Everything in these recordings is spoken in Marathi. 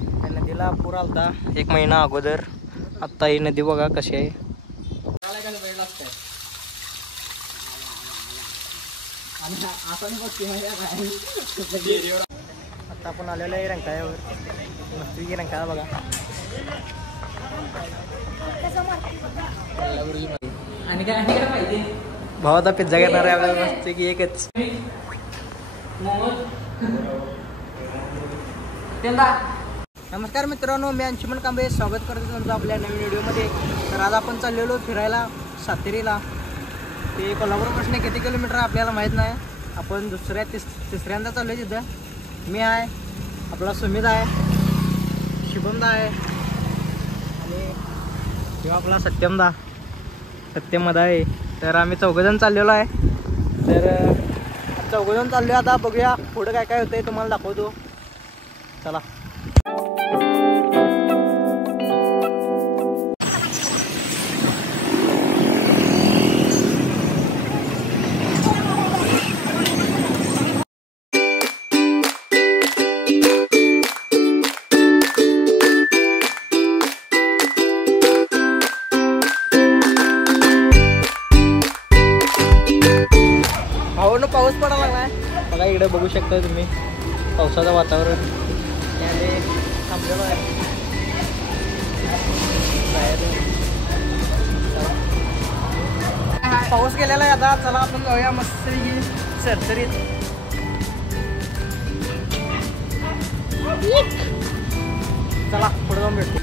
त्या नदीला पूर आलता 1 महिना अगोदर. आत्ता ही नदी बघा कशी आहे. आता आपण आलेलो आहे रंकाळ्यावर. मस्त रंकाळा बघा. आणि काय पाहिजे भावाचा पिझ्झा घेणार आहे आपल्याला मस्त की एकच. नमस्कार मित्रांनो, मी अंशुमन कांबळे स्वागत करतो तुमचं आपल्या नवीन व्हिडिओमध्ये. तर आज आपण चाललेलो फिरायला सातेरीला. ते कोल्हापूरपासून किती किलोमीटर आपल्याला माहीत नाही. आपण तिसऱ्यांदा चाललो आहे तिथं. मी आहे, आपला सुमित आहे, शुभमदा आहे आणि किंवा आपला सत्यमदा आहे. तर आम्ही चौघजण चाललेलो आहे. तर चौघजण चाललो आहे. आता बघूया पुढं काय काय होतं तुम्हाला दाखवतो. चला. पाऊस पडायला लागलाय बघा. इकडे बघू शकता तुम्ही पावसाचं वातावरण. त्याने थांबलेलो आहे. पाऊस गेलेला आहे आता. चला आपण जाऊया मस्त सरसरीत. चला पुढे जाऊन भेटतो.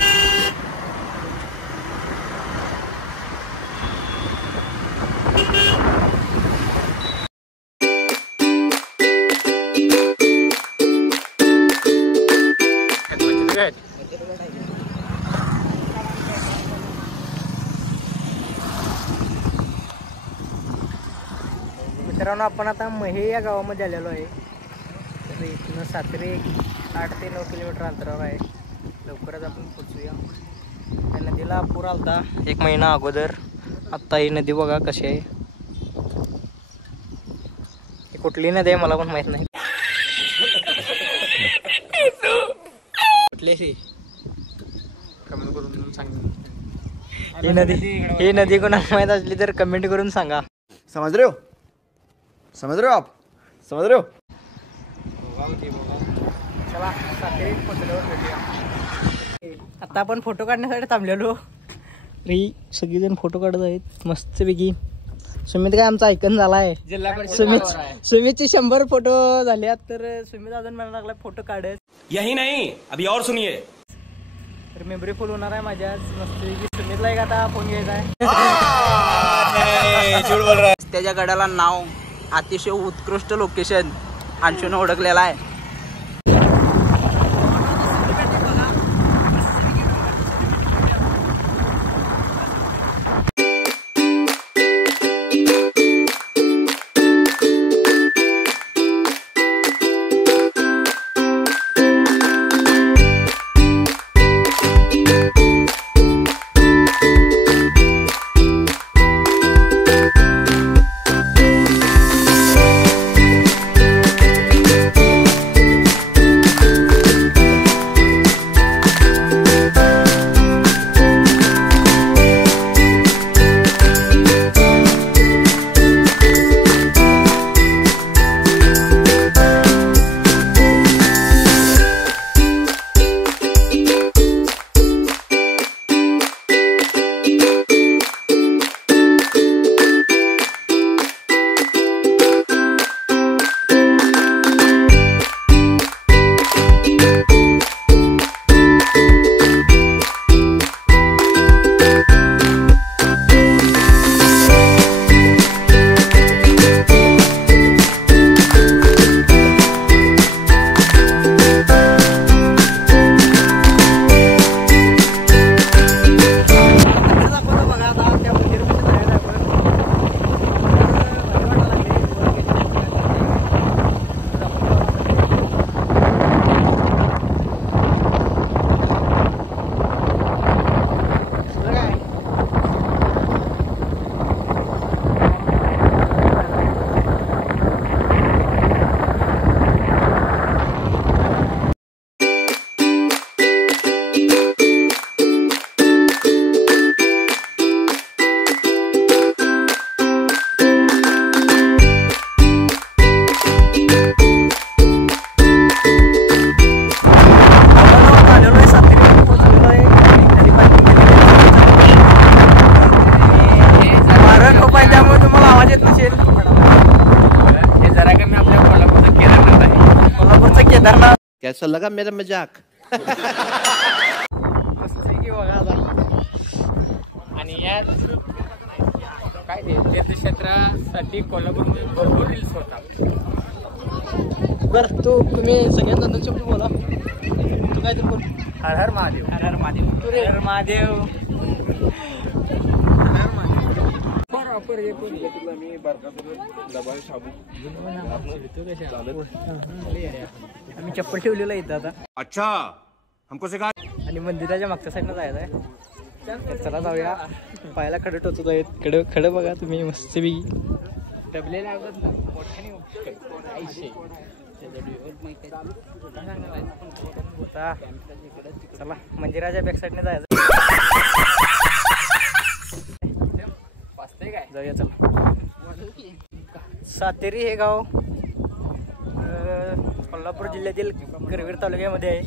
मित्रांनो, आपण आता महे या गावामध्ये आलेलो आहे. तर इथनं सातेरी 8 ते 9 किलोमीटर अंतरावर आहे. लवकरच आपण पोचूया. त्या नदीला पूर आलता 1 महिना अगोदर. आत्ता ही नदी बघा कशी आहे. कुठली नदी आहे मला पण माहीत नाही. कुठली कमेंट करून सांगा. ही नदी कोणाला माहीत असली तर कमेंट करून सांगा. समझ रहे हो आप? समझ रहे हो? चला सातेरीत पोचल्यावर भेटूया. आता आपण फोटो काढण्यासाठी थांबलेलो. सगळीजण फोटो काढत आहेत मस्तपैकी. सुमित काय आमचा ऐकन झाला आहे. सुमितचे 100 फोटो झाले. तर सुमित अजून म्हणायला लागला फोटो काढत. यही नहीं अभी और सुनिए. तर मेमरी फुल होणार आहे माझ्या मस्तपैकी. सुमितला एक आता फोन घ्यायचा आहे. त्याच्या गडाला नाव अतिशय उत्कृष्ट लोकेशन अंशून ओळखलेला आहे. कैसा लगा मेरा मजाक? आणि या काय ते तीर्थक्षेत्रासाठी कोल्हापूरमध्ये भरपूर रील्स होतात. बरं तुम्ही सगळ्यात दोन शब्द बोला. तू काय तर बोल. हर हर महादेव. हर हर महादेव. हर हर महादेव. आम्ही चप्पल ठेवलेलं इथं आता. अच्छा हमको सिखा. आणि मंदिराच्या मागच्या साईडनं जायचं आहे. तर चला जाऊया. पायाला खडं टोचत आहेत. खडं बघा तुम्ही मस्त बी डबले लागत मोठ्याने चला मंदिराच्या बॅक साईडने जायचं. वाचतंय काय जाऊया चला. सातेरी हे गाव कोल्हापूर जिल्ह्यातील करवीर तालुक्यामध्ये आहे.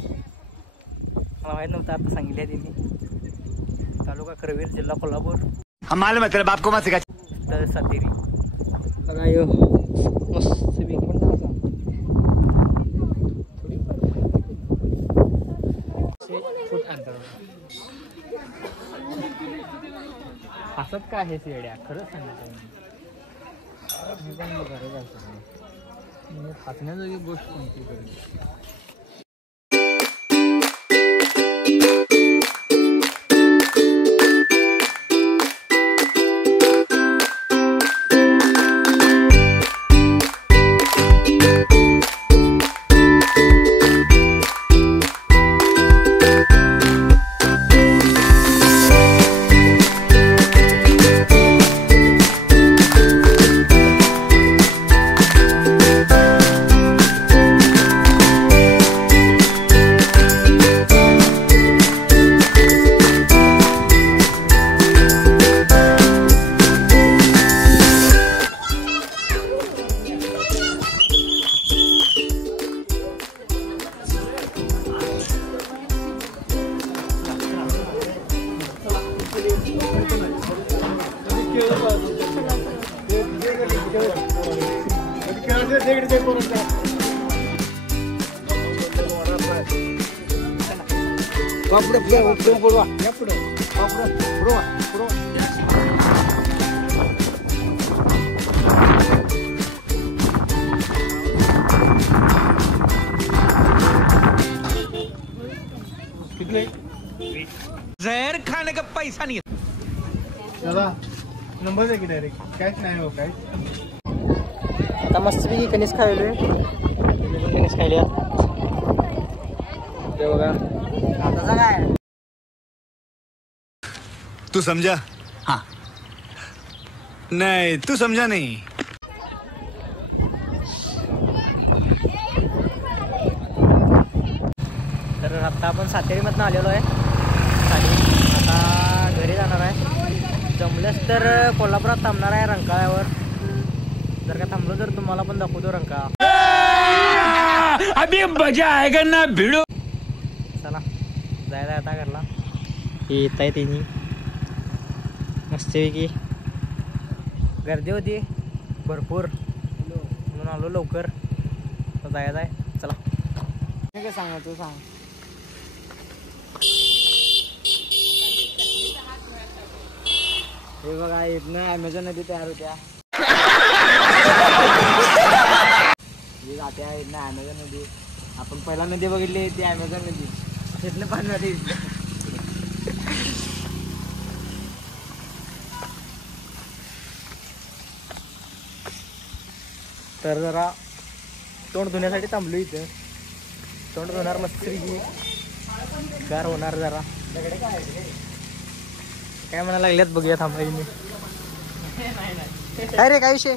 मला माहित नव्हतं, आता सांगितलं त्यांनी. तालुका करवीर, जिल्हा कोल्हापूर. हम मालूम है तेरे बाप को मत सिखा. तर सातेरी बघा यो मस्त बी फूट अंतर. हसत का आहे येड्या? खरंच सांगायचं मी पण घरच जायचं. हसण्याजोगी गोष्ट कोणती तरी. जहर खाने का पैसा नहीं. दादा नंबर दे की डायरेक्ट. कॅश नाही हो काय. आता मस्तपैकी कणीस खायलोय. कणीस खायली ते बघा. आता काय तू समझा? हाँ. नहीं तू समझा नहीं. तर आता आपण सातेरीमधनं आलेलो आहे. आता घरी जाणार आहे. जमलंच तर कोल्हापुरात थांबणार आहे रंकाळ्यावर. जर का थांबलो तर तुम्हाला पण दाखवतो रंकाळा. अभी मजा आएगा ना भिड़ो. चला जायला आता घरला. हे येत आहे तिन्ही मस्तपैकी. गर्दी होती भरपूर म्हणून आलो लवकर. जायचं आहे. चला काय सांगा तू सांग. हे बघा इथनं ॲमेझॉन नदी तयार होत्या. ही जात्या इथनं ॲमेझॉन नदी. आपण पहिला नदी बघितली ती ॲमेझॉन नदी. इथनं पाणी नदी. तर जरा तोंड धुण्यासाठी थांबलो इथं. तोंड धुणार मस्त गार होणार जरा. काय म्हणायला लागल्यात बघूया थांबाई मी. काय रे काय विषय.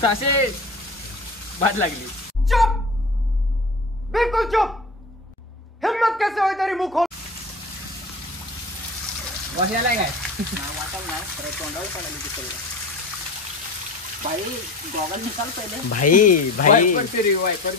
साशे बाद लागली. चुप बिल्कुल चुप. हिम्मत कैसे होई तेरी मुख खोल. वाशाला काय भाई भाई वायपर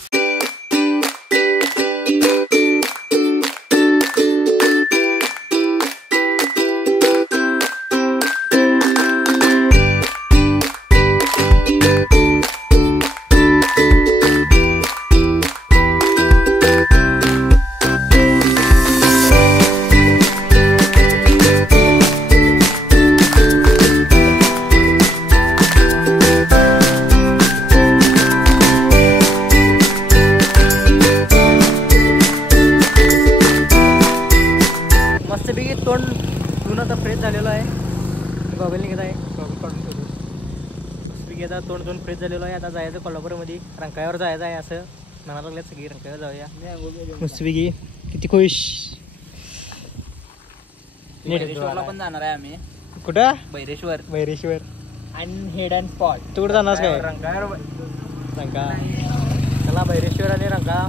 बँकेचा तोंड दोन फ्रेश झालेलो आहे. आता जायचं कोल्हापूरमध्ये रंकाळ्यावर जायचं आहे असं म्हणायला लागल्यात सगळी. रंकाळ्यावर जाऊया मस्तपैकी. किती खुश. बहिरेश्वरला पण जाणार आहे आम्ही. कुठं? बहिरेश्वर आणि हेड अँड स्पॉट. तू कुठं जाणार काय? रंकाळ्यावर. रंका. चला भैरेश्वर आणि रंका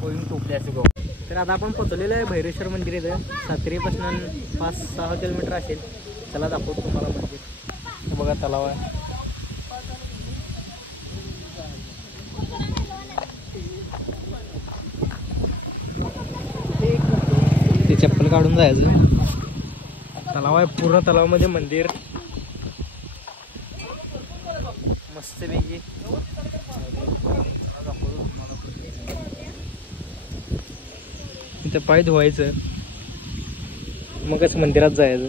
गोइंग टू प्लेस गो. तर आता आपण पोचलेलो आहे भैरेश्वर मंदिर इथं. सातेरीपासून 5-6 किलोमीटर असेल. चला दाखवतो तुम्हाला मंदिर. हे बघा तलाव आहे. ते चप्पल काढून जायचं. तलाव आहे पूर्ण. तलावामध्ये मंदिर मस्तपैकी. इथं पाय धुवायचं मगच मंदिरात जायचं.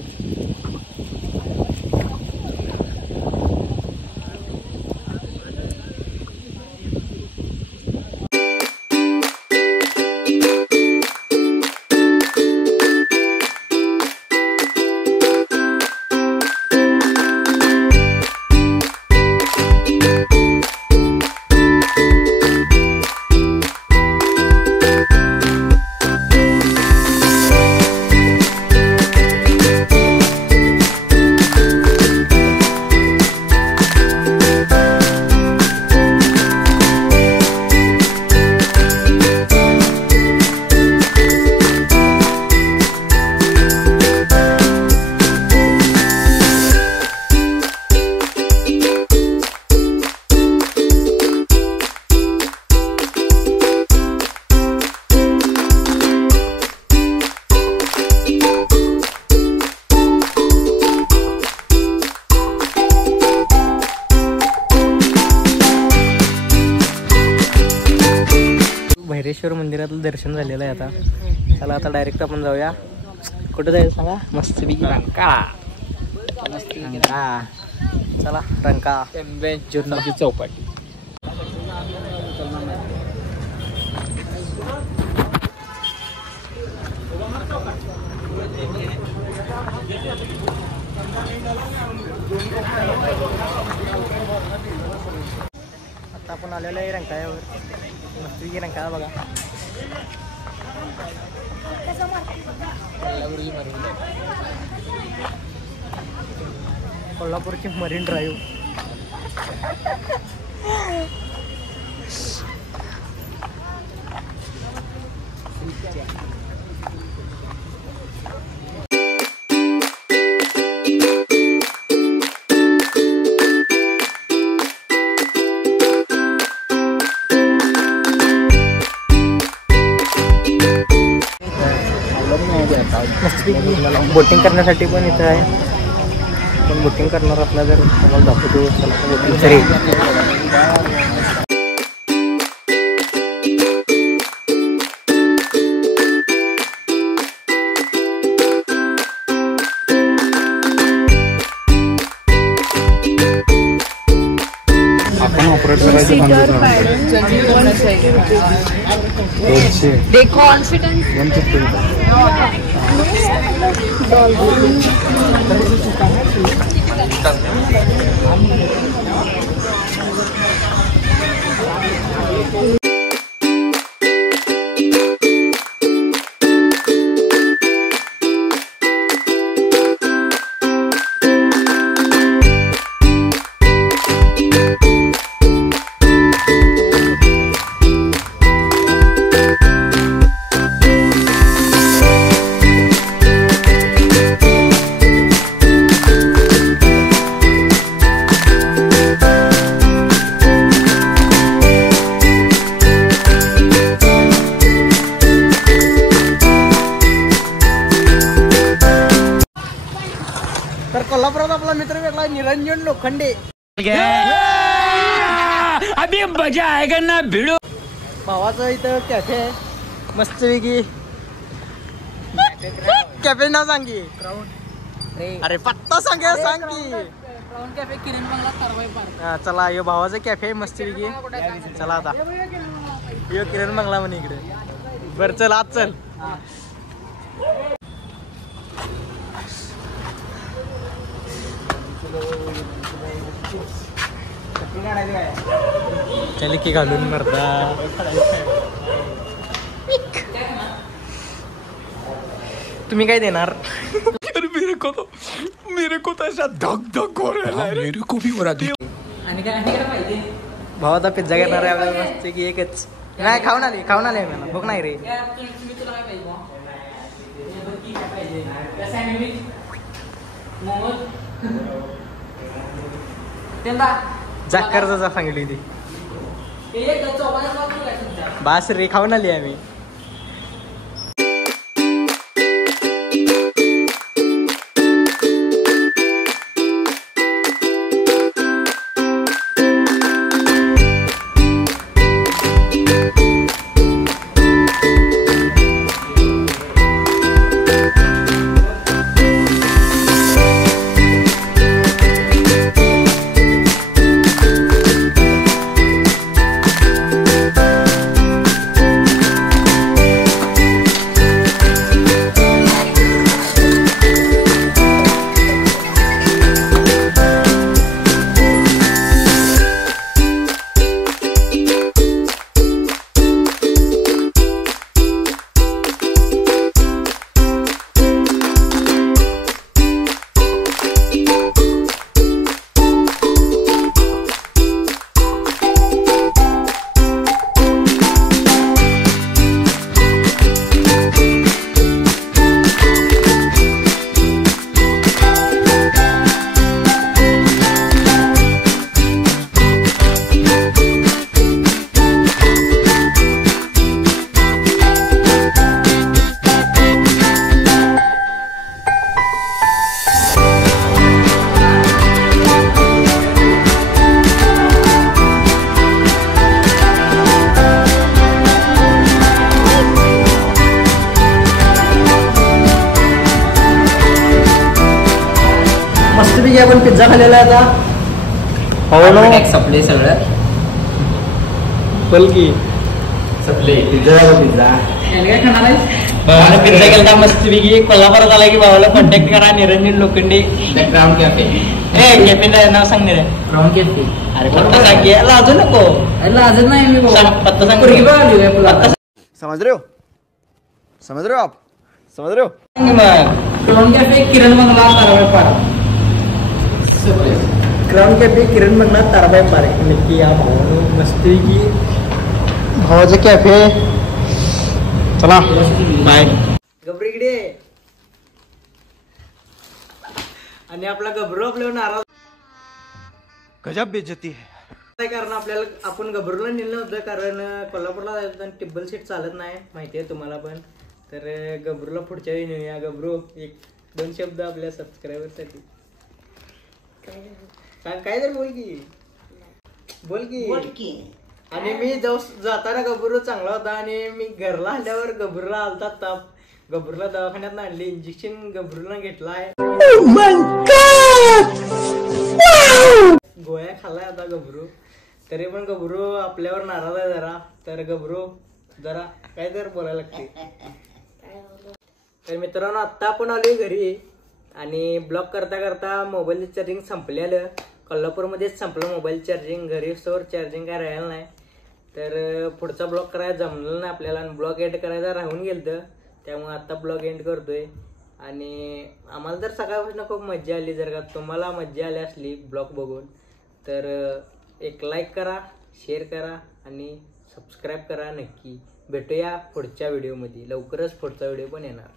भैरेश्वर मंदिरातलं दर्शन झालेलं आहे. आता चला आता डायरेक्ट आपण जाऊया. कुठं जायचं सांगा? मस्तपैकी रंकाळा. चला रंकाळा जुन्नरची चौपाटी. आता आपण आलेलो आहे रंकाळ्यावर. मस्तपैकी रंकाळा बघा. कोल्हापूरची मरीन ड्राईव्ह. बोटिंग करण्यासाठी पण इथं आहे. पण बोटिंग करणार असला जर तुम्हाला दाखवतो. बोटिंग तरी They confident. तर कोल्हापुरात आपला मित्र भेटला निरंजन लोखंडे. अभी मजा आएगा ना भिड़ो. भावाचं इथं कॅफे आहे मस्तपैकी. कॅफे नाव सांग की. अरे पत्ता सांग की. हा चला यो भावाचं कॅफे आहे मस्तपैकी. चला आता यो किरण बंगला म्हणे इकडे. बर चल आज चल. चल की घालून मरता. तुम्ही काय देणार? मेरे को तो ऐसा धक धक हो रहा है. मेरे को भी हो रहा है. आणि काय पाहिजे भाऊ आता पिझ्झा घेणार आहे आपल्याला मस्त की एकच. नाही खाऊन आली मला भूक नाही रे. तुम्ही तुला काय पाहिजे काय पाहिजे सँडविच मोमोज त्यांना जा कर्जाचा सांगितली ती. बास रे खाऊन आली आम्ही. मस्तपैकी आपण पिझ्झा खाल्लेला आहे आता. हो ना सपले सगळं बोल की सपले पिझ्झा पिझ्झा काय खाणार आहे भावाला पिझ्झा केला मस्तपैकी. कोल्हापुरात आला की भावाला कॉन्टॅक्ट करा. निरंजन लोखंडे ग्राउंड कॅफे कॅफेचं नाव सांग रे. ग्राउंड कॅफे अरे पत्ता सांग की. लाजू नको. लाजत नाही मी सांग पत्ता सांग. पत्ता समझ रहे हो आप समझ रहे हो. सांग मग. ग्राउंड कॅफे किरण बंगला तारवाड पाडा. ग्राउंड कॅफे किरण बंगला ताराबाई पार्क. नक्की या भाऊ मस्तपैकी भावाचं कॅफे. चला बाय. गबरीकडे आणि आपला गबरू आपल्यावर नाराज. गजब बेइज्जती है. काय कारण आपल्याला आपण गबरूला नेलं होतं कारण कोल्हापूरला जायचं आणि टिब्बल सीट चालत नाही माहिती आहे तुम्हाला पण. तर गबरूला पुढच्या वेळी नेऊया. गबरू 1-2 शब्द आपल्या सबस्क्रायबरसाठी सांग. काय तर बोल की. आणि मी जाताना गबरू चांगला होता आणि मी घरला आल्यावर गबरूला आलता ताप. गबरूला दवाखान्यात आणली. इंजेक्शन गबरूला घेतलाय. गोळ्या खाल्लाय आता गबरू. तरी पण गबरू आपल्यावर नाराज आहे जरा. तर गबरू जरा काय तर बोलायला लागते. तर मित्रांनो आत्ता आपण आलोय घरी आणि ब्लॉग करता करता मोबाईलचं चार्जिंग संपलेलं. कोल्हापूरमध्येच संपलं मोबाईल चार्जिंग. घरी स्टोअर चार्जिंग काय राहिलं नाही. तर पुढचा ब्लॉग करायला जमलं नाही आपल्याला आणि ब्लॉग एंड करायचा राहून गेलं. त्यामुळे आत्ता ब्लॉग एंड करतोय. आणि आम्हाला तर सकाळपासून खूप मज्जा आली. जर का तुम्हाला मज्जा आली असली ब्लॉग बघून तर एक लाईक करा, शेअर करा आणि सबस्क्राईब करा नक्की. भेटूया पुढच्या व्हिडिओमध्ये. लवकरच पुढचा व्हिडिओ पण येणार.